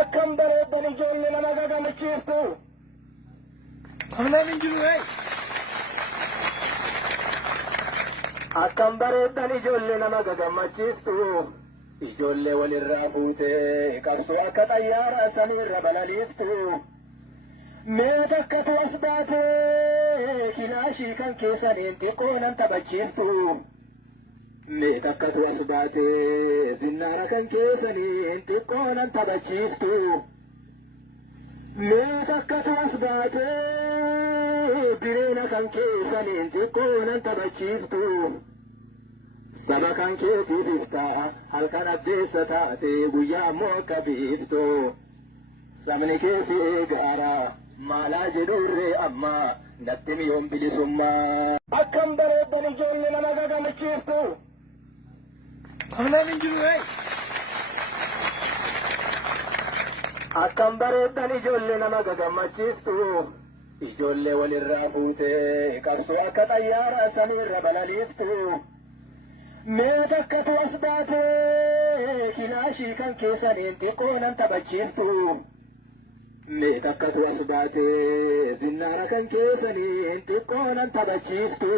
Akkam bareeddan ijoollee nama gagamachiiftu. Kanaan hin jiru Akkam bareeddan ijoollee nama gagamachiiftu. Ijoollee walirraa fuutee qabsoo akka xayyaaraa samiirra balaliiftu. Mee takkatu as baatee kilaashii kan keessaniin xiqqoo nan taphachiiftu. Mee takkatu as baatee zinnaara kan keessaniin xiqqoo nan taphachiiftu. Mee takkatu as baatee bireena kan keessaniin xiqqoo nan taphachiiftu. Saba kan keetiif iftaa halkan addeessa taatee guyyaa ammoo akka biiftu. Sabni keessi eegaaraa maalaa jedhurree amma natti miyoon bilisummaa. Akkam bareeddan ijoollee nama gagamachiiftu. Kanaan hin jiru Akkam bareeddan ijoollee nama gagamachiiftu. Ijoollee walirraa fuutee qabsoo akka xayyaaraa samiirra balaliiftu. Mee takkatu as baatee kilaashii kan keessaniin xiqqoo nan taphachiiftu. Mee takkatu as baatee zinnaara kan keessaniin xiqqoo nan taphachiiftu.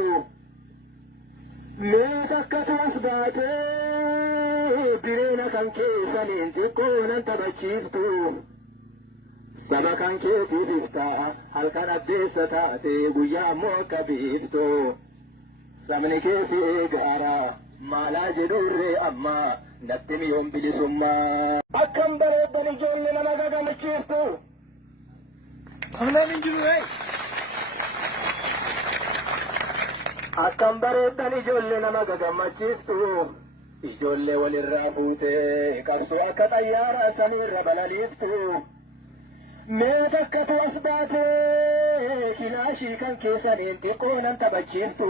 Mee takkatu as baatee bireena kan keessaniin xiqqoo nan taphachiiftu. Saba kan keetiif iftaa halkan addeessa taatee guyyaa ammoo akka biiftu. Sabni keessi eegaaraa maalaa jedhurree amma natti miyoon bilisummaa. Akkam bareeddan ijoollee nama gagamachiiftu. Kanaan hin jiru Akkam bareeddan ijoollee nama gagamachiiftu. Ijoollee walirraa fuutee qabsoo akka xayyaaraa samiirra balaliiftu. Mee takkatu as baatee kilaashii kan keessaniin xiqqoo nan taphachiiftu.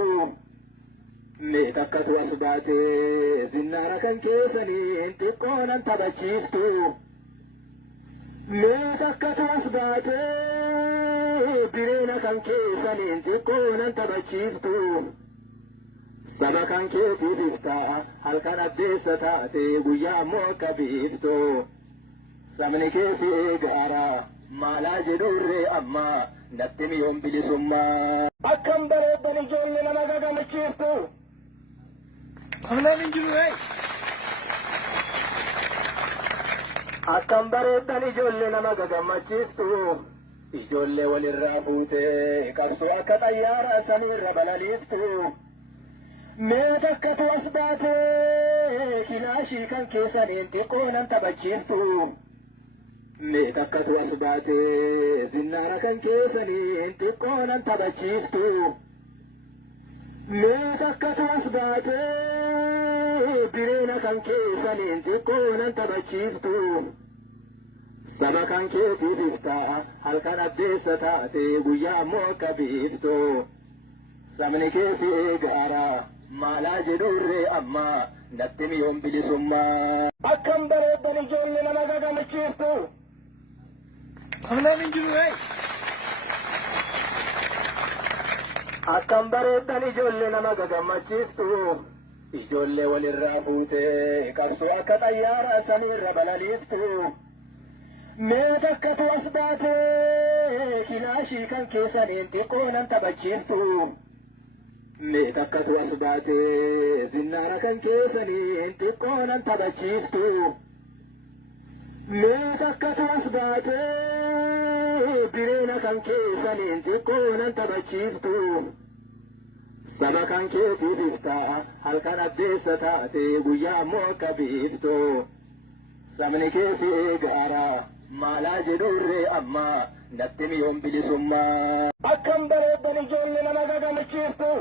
Mee takkatu as baatee zinnaara kan keessaniin xiqqoo nan taphachiiftu. Mee takkatu as baatee bireena kan keessaniin xiqqoo nan taphachiiftu. Saba kan keetiif iftaa halkan addeessa taatee guyyaa ammoo akka biiftu. Sabni keessi eegaaraa maalaa jedhurree amma natti miyoon bilisummaa. Akkam bareeddan ijoollee nama gagamachiiftu. Kanaan hin jiru Akkam bareeddan ijoollee nama gagamachiiftu. Ijoollee walirraa fuutee qabsoo akka xayyaaraa samiirra balaliiftu. Mee takkatu as baatee kilaashii kan keessaniin xiqqoo nan taphachiiftu. Mee takkatu as baatee zinnaara kan keessaniin xiqqoo nan taphachiiftu. Mee takkatu as baatee bireena kan keessaniin xiqqoo nan taphachiiftu. Saba kan keetiif iftaa halkan addeessa taatee guyyaa ammoo akka biiftu. Sabni keessi eegaaraa maalaa jedhurree amma natti miyoon bilisummaa. Akkam bareeddan ijoollee nama gagamachiiftu. Kanaan hin jiru Akkam bareeddan ijoollee nama gagamachiiftu. Ijoollee walirraa fuutee qabsoo akka xayyaaraa samiirra balaliiftu. Mee takkatu as baatee kilaashii kan keessaniin xiqqoo nan taphachiiftu. Mee takkatu as baatee zinnaara kan keessaniin xiqqoo nan taphachiiftu. Mee takkatu as baatee bireena kan keessaniin xiqqoo nan taphachiiftu. Saba kan keetiif iftaa halkan addeessa taatee guyyaa ammoo akka biiftu. Sabni keessi eegaaraa maalaa jedhurree amma natti miyoon bilisummaa. Akkam bareeddan ijoollee nama gagamachiiftu.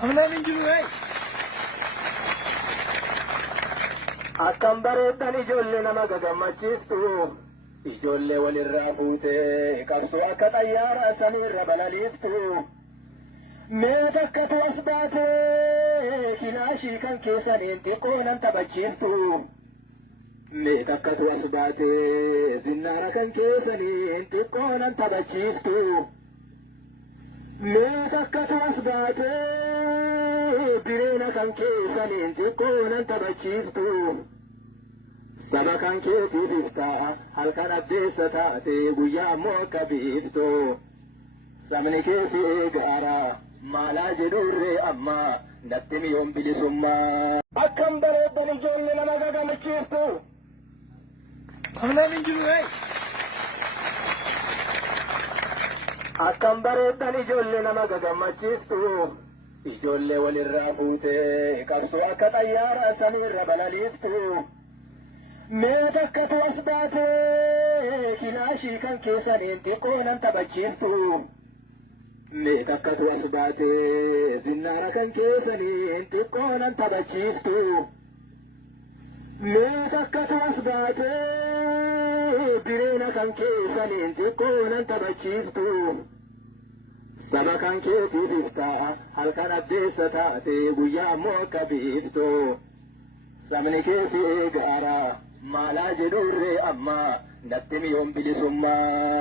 Kanaan hin jiru Akkam bareeddan ijoollee nama gagamachiiftu. Ijoollee walirraa fuutee qabsoo akka xayyaaraa samiirra balaliiftu. Mee takkatu as baatee kilaashii kan keessaniin xiqqoo nan taphachiiftu. Mee takkatu as baatee zinnaara kan keessaniin xiqqoo nan taphachiiftu. Mee takkatu as baatee bireena kan keessaniin xiqqoo nan taphachiiftu. saba kan keetiif iftaa halkan addeessa taate guyyaa ammoo akka biiftu sabni keessi eegaara maalaa jedhurree amma natti miyoon bilisummaa akkam bareeddan ijoollee nama gagamachiiftu akkam bareeddan ijoollee nama gagamachiiftu ijoollee walirraa fuutee qabsoo akka xayyaaraa samiirra balaliiftu mee takkatu as baatee kilaashii kan keessaniin xiqqoo nan taphachiiftu mee takkatu as baatee zinnaara kan keessaniin xiqqoo nan taphachiiftu mee takkatu as baatee bireena kan keessaniin xiqqoo nan taphachiiftu saba kan keetiif iftaa halkan addeessa taate guyyaa ammoo akka biiftu sabni keessi eegaara maalaa jedhurree amma natti miyoon bilisummaa